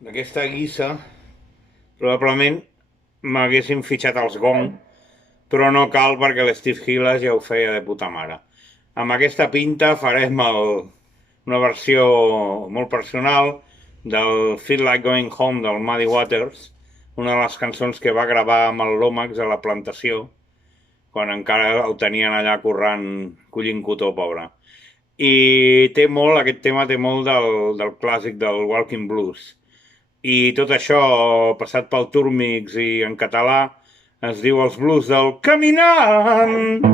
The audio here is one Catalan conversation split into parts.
d'aquesta guissa, probablement m'haguessin fitxat els Gong, però no cal perquè l'Steve Hillas ja ho feia de puta mare. Amb aquesta pinta farem una versió molt personal del Feel Like Going Home del Muddy Waters, una de les cançons que va gravar amb el Lomax a la plantació, quan encara el tenien allà currant, collint cotó, pobre. I té molt, aquest tema té molt del clàssic del Walking Blues. I tot això, passat pel Turmix i en català, es diu els blues del Caminant.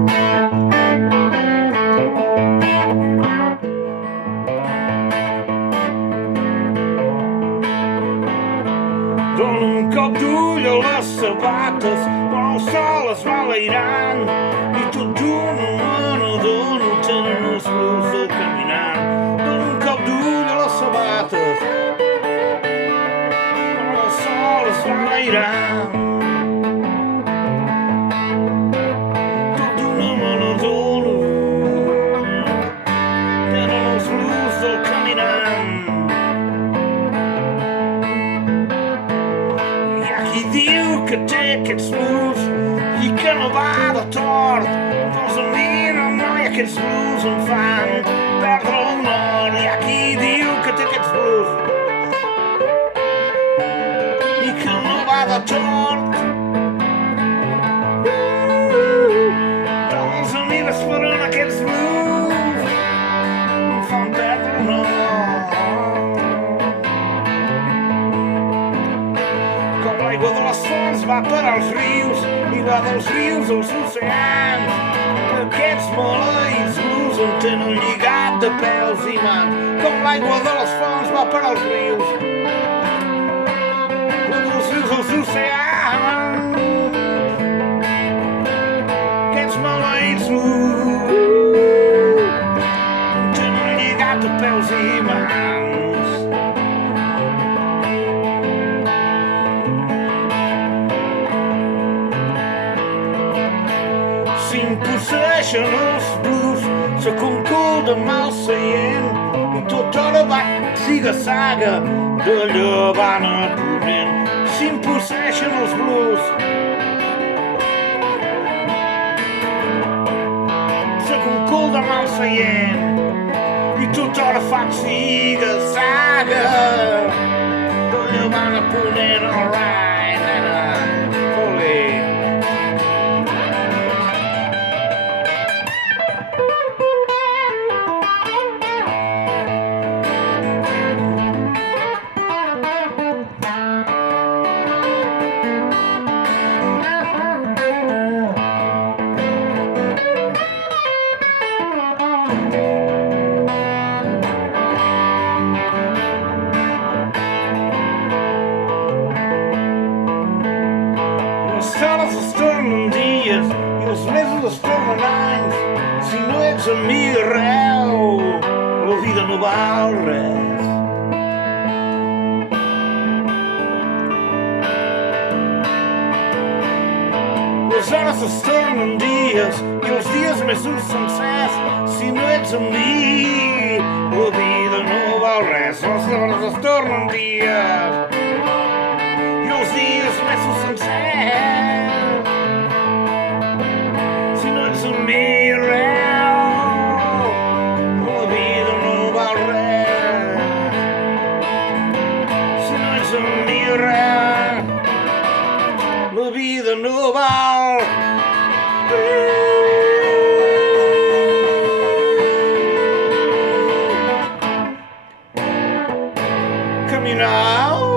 Dóna un cop d'ull a les sabates, quan el sol es va alerant, i tot d'una mà dono, tenen els blues del Caminant. Dóna un cop d'ull a les sabates, quan el sol es va alerant. Tot d'una mà dono, tenen els blues del Caminant. Diu que té aquests blues i que no va de tort, doncs a mi no hi ha aquests blues em fan perdre el nord. Hi ha qui diu que té aquests blues i que no va de tort, doncs a mi m'esperen aquests blues em fan perdre el nord. L'aigua de les fonts va per als rius i va dels rius als oceans. Aquests maleïts blues en tenen lligat de pèls i mans. Com l'aigua de les fonts va per als rius i dels rius als oceans. Aquests maleïts blues en tenen lligat de pèls i mans. S'imposseixen els blues, sóc un cul de mal seient i tota hora vaig ziga-zaga de llevant a ponent. S'imposseixen els blues, sóc un cul de mal seient i tota hora faig ziga-zaga de llevant a ponent. All right, nena, ole. Les hores es tornen dies i els mesos es tornen anys. Si no ets amb mi arreu, la vida no val res. Les hores es tornen dies i els dies mesos sencers. Si no ets amb mi, la vida no val res. Les hores es tornen dies i els dies mesos sencers. Si no ets amb mi arreu, la vida no val res. Si no ets amb mi arreu, la vida no val res. Caminant